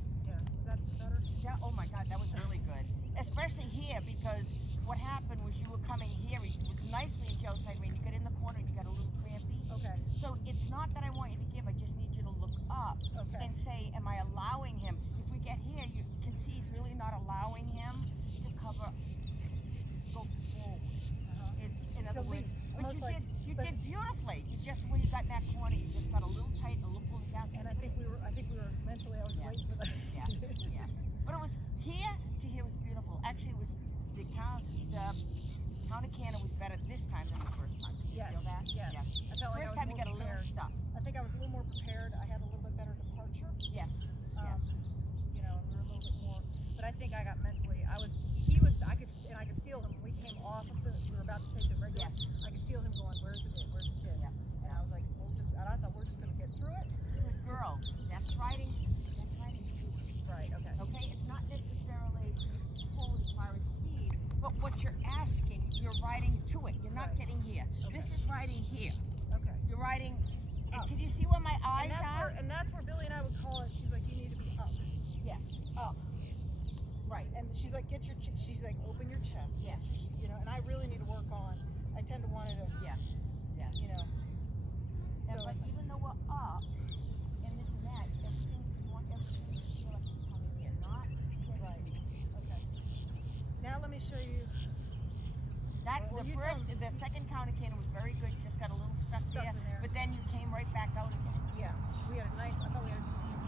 here because what happened was you were coming here. It was nicely into outside rain. You got in the corner and you got a little crampy. Okay. So it's not that I want you to give. I just need you to look up Okay. and say, am I allowing him? If we get here, you can see he's really not allowing him to cover, go forward. It's, in other words, but you did beautifully. You just, when you got in that corner, you just got a little tight, a little pulling down. And I think we were mentally, I was waiting for that. Yeah, yeah. But it was here to here was beautiful. Actually, it was the town of Canada was better this time than the first time. Did you Yes, feel that? yes. Yeah. I felt like First I was time you more got a little prepared. stuck. I think I was a little more prepared. I had a little bit better departure. Yes. You know, and we were a little bit more. But I think I got mentally. I could feel him when we came off of we were about to take the regular. Yes. I could feel him going, "Where's the kid? Where's the kid?" Yeah. And I was like, and I thought we're just gonna get through it. Good girl. That's riding. That's riding too. Right. Okay. Okay. It's not necessarily full as far as speed, but what you're asking, you're riding to it. You're not Right. getting here. Okay. This is riding here. Okay. You're riding. And Up. can you see where my eyes are? And that's where Billy and I would call it. She's like, "You need to be up." Yeah. Up. Right. And she's like, she's like, open your chest. Yeah. You know, and I really need to work on. I tend to want it to. Yeah. Yeah. You know. And So but even though we're up and this and that, everything you want everything to feel like it's coming in, not right. Okay. Now let me show you. that Well, the second counter cannon was very good, just got a little stuck there, in there. but then you came right back out again. Yeah. We had a nice. I thought we had a decent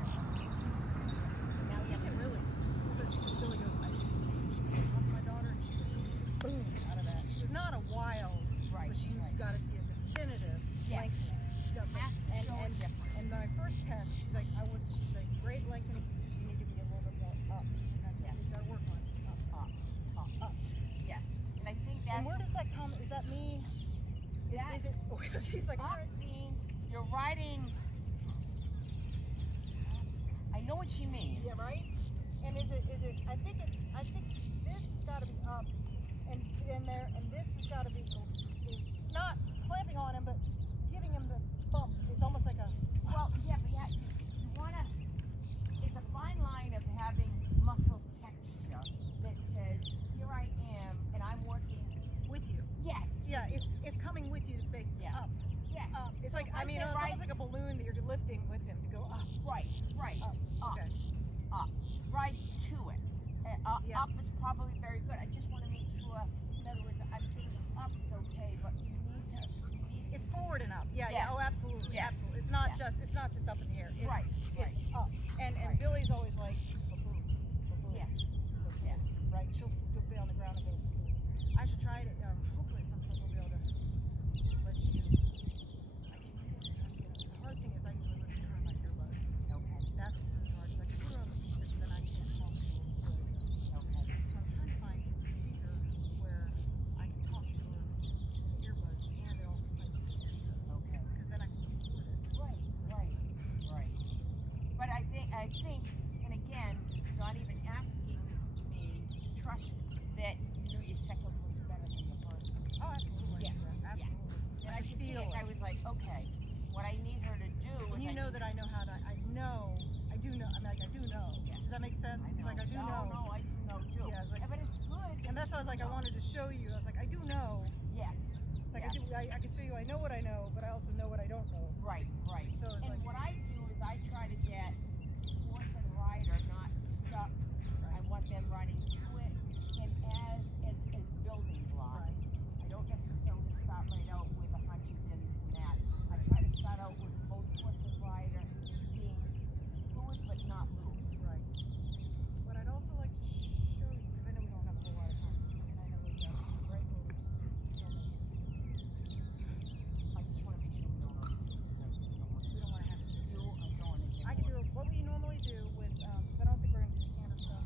extension. Now you can really. Billy goes, I should talk to my daughter, and she goes, boom, out of that. She was not a wild, Right, but she's right. got to see a definitive Yes. lengthening. She's got, Has to show a difference. and my first test, she's like, she's like, great lengthening. You need to be a little bit more up. And that's what Yes. we've got to work on. Up. Up. Yes. And I think that's And where does that come? Is that me? Is it? Oh, he's like, up means you're riding. I know what she means. yeah, right. And is it? I think this has got to be up, and this has got to be is not clamping on him, but giving him the bump. It's almost like a. Well, yeah, but yeah, you wanna. It's a fine line of having muscle texture that says, "Here I am, and I'm working With you. Yes. Yeah, it's coming with you to say Yes. up. Yes. Up. It's like I it's said right. almost like a balloon that you're lifting with him to go up. Right. Right. Up. Okay. Up. Right to it. Yeah. Up is probably very good. I just want to make sure. In other words, I think up is okay, but you need to. It's forward and up. Yeah. Yes. Yeah. Oh, absolutely. Yes. Absolutely. It's not Yes. just up in the air. It's, Right. It's up. And Right. Billy's always like, ba-boom, ba-boom, Yes. ba-boom. Yes. Right. She'll be on the ground and go. I should try it. Hopefully, at some point we'll be able to let you. The hard thing is I usually listen to her on my earbuds. Okay. That's what's really hard. Is I can put her on the speaker, but then I can't talk to her. Okay. I'm trying to find a speaker where I can talk to her in the earbuds and it also plays through the speaker. Okay. Because then I can record it. Right. But I think, and again, not even asking me, trust that you knew your second was better than the first. Oh, absolutely. Yeah. Absolutely. And I could see it. I was like, okay, what I need her to do is And you know that I know how to, I do know. I do know. Yeah. Does that make sense? I It's know. like I do know. No, I do know too. Yeah, it's like- but it's good. And that's why I was like, I wanted to show you. I was like, I do know. Yeah. It's like Yeah. I can show you I know what I know, but I also know what I don't know. Right. So it's And like, what I do is I try to get horse and rider not stuck. I want them riding to it and as building blocks. Right. I don't necessarily start right out with the hunches and this and that. I try to start out with both horse and rider being fluid but not loose. right. What I'd also like to show you, because I know we don't have a whole lot of time, and I know we've got right over filming. I just want to make sure we don't want We don't want to have to do you this. are going to I can do what we normally do with, because I don't think we're going to do the camera stuff.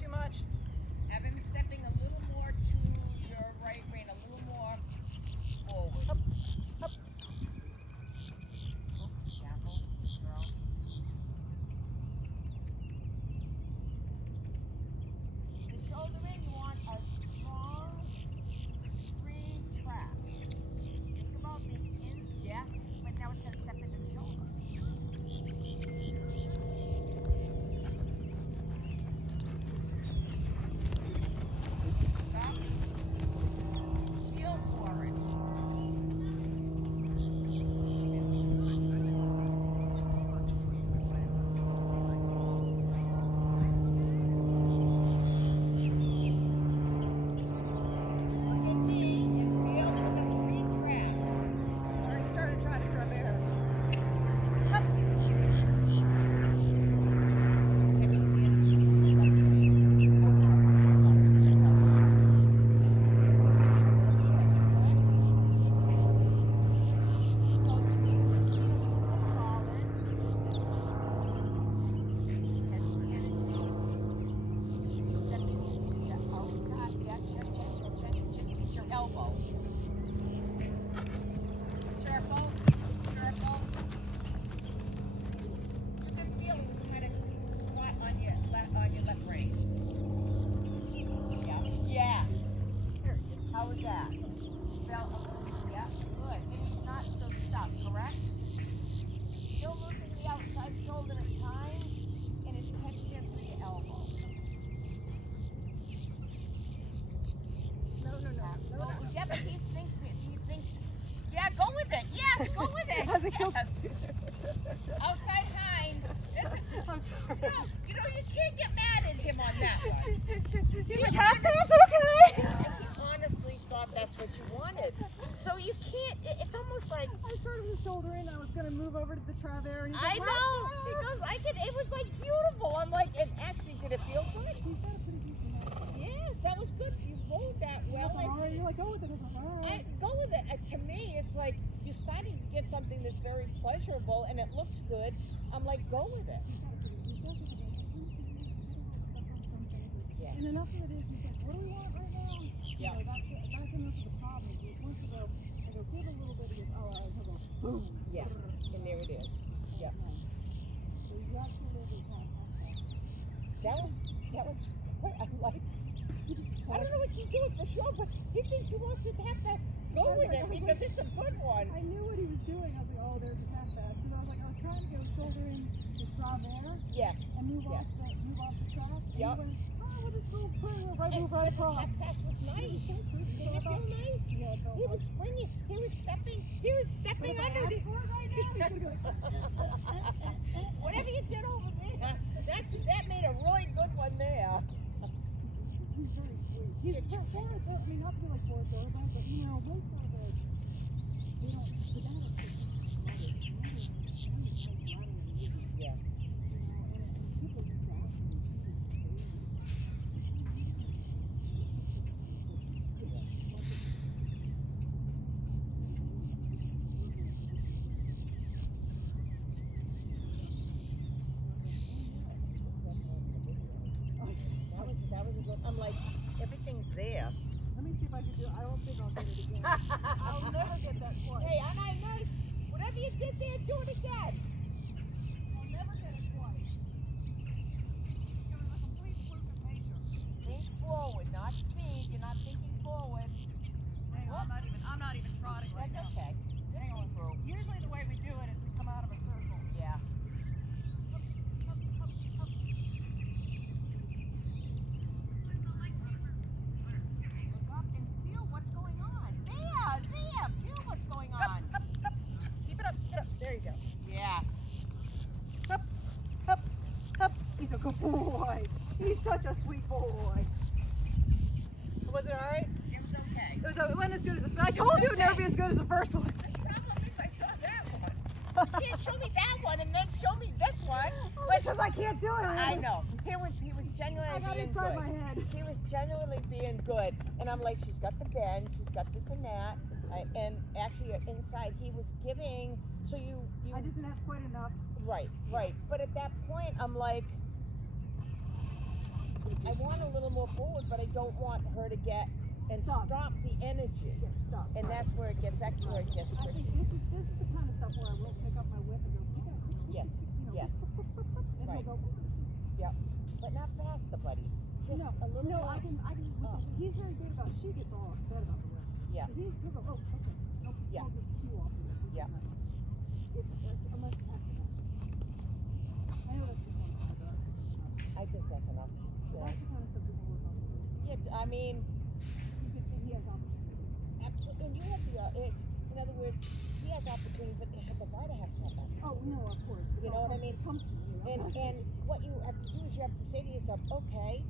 too much? Have him stepping a little more to your right rein, a little more forward. Up, up. Oh, careful, girl. The shoulder in, you want a strong, free trap. Think about this in, yeah, but now it's going to step into the shoulder. Stop. Feel for it. Look at me and feel for the free trap. Sorry, he started trying to drum air. Up. Circle, circle. You can feel it was kind of squat on your left rein. Yeah. Yeah. Here. How was that? Felt a little bit. Yeah. Good. And he's not so stuck, correct? Still losing the outside shoulder at times, and it's catching in through your elbow. No, no, no. No, no. Yeah, but he thinks. Yeah, go with it. Yes, go with it. How's it feel? Yes. Outside hind. I'm sorry. No, you know you can't get mad at him on that one. He's like, half pass, okay. He honestly thought that's what you wanted. So you can't. It's almost like I started with the shoulder in. I was going to move over to the Travere. And he's I like, know. He goes, I could. It was like beautiful. I'm like, and actually, did it feel good? He's got a pretty decent head. Yes, that was good. You rolled that well. All right, you're like, go with it. I was like, all right. Go with it. To me, it's like you're starting to get something that's very pleasurable and it looks good. I'm like, go with it. Yeah. And enough of it is, he's like, what do we want right now? Yeah. You know, that's enough of the problem. Once you go, I go, give a little bit, he goes, all right, he'll go, boom. Yeah. And there it is. Yeah. So you absolutely have That was I'm like, I don't know what she's doing for sure, but he thinks she wants to have to go with it because it's a good one. I knew what he was doing. I was like, oh, there's a half pass. Because I was like, I was trying to go shoulder in the Travere Yeah. and move off the track. And Yep. he went, oh, we'll just go right And move right the across. half pass was nice. Did it feel nice? Yeah, it felt He was springing. He was stepping underneath. Whatever you did over there, that made a really good one there. He's very sweet. He's I mean, not to be like Forrest Gump, but you know, most of the, they don't, the battles Yeah. and people used to ask me, That was a good. I'm like, everything's there. let me see if I can do it. I don't think I'll get it again. I'll never get that twice. Hey, aren't I nice? Whatever you did there, do it again. I'll never get it twice. It was a complete fluke of nature. Think forward, not speed. You're not thinking forward. Hang on, I'm not even trotting right That's now. okay. Hang on. Usually the way we do it is we come out of a circle. Yeah. Look up and feel what's going on. There. Feel what's going on. Up. Keep it up. Get up. There you go. Yeah. Up. He's a good boy. He's such a sweet boy. Was it all right? It was okay. It wasn't as good as the. I told you it would never be as good as the first one. The problem is I saw that one. You can't show me that one and then show me this one. But Because I can't do it. I know. He was genuinely I got being inside good. my head. He was genuinely being good. And I'm like, she's got the bend, she's got this and that. And actually inside he was giving, so you I didn't have quite enough. right. But at that point I'm like, I want a little more forward, but I don't want her to get and Stop. stop the energy. Yeah, stop. And that's where it gets, that's where it gets I tricky. think this is the kind of stuff where I will pick up my whip and go, Yes, you know, yes. and Right. he'll go, Yep. But not faster, buddy. Just no, a little no, more. I can, he's very good about, she gets all upset about the whip. Yeah. So he'll go, oh, okay, nope, Yeah. I'll just cue off of this. Yeah. Unless it has to happen. I know that's just one kind of, I think that's enough. Yeah. that's the kind of stuff we can work on. Yeah, I mean, You can see he has opportunity. absolutely. And you have the, it's, in other words, he has opportunity, but the rider has to have that. Oh, no, of course. You know what I mean? It comes to me. And what you have to do is you have to say to yourself, okay,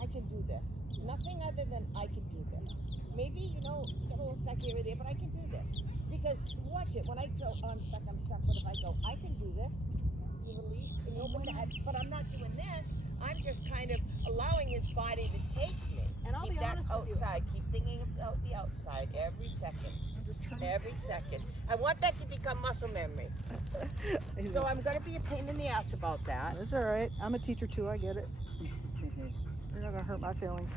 I can do this. Nothing other than I can do this. Maybe, get a little stuck here or there, but I can do this. Because watch it, when I tell I'm stuck, but if I go, I can do this, you release and you open the head, but I'm not doing this. I'm just kind of allowing his body to take me. And I'll Keep be that honest with you. outside. Keep thinking about the outside every second. I'm just trying. Every second. I want that to become muscle memory. So I'm going to be a pain in the ass about that. That's all right. I'm a teacher too. I get it. You're not gonna hurt my feelings.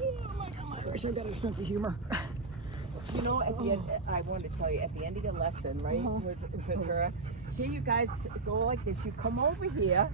Oh my gosh, I got a sense of humor. At the end, I wanted to tell you, at the end of your lesson, right, with her, here you guys go like this. You come over here,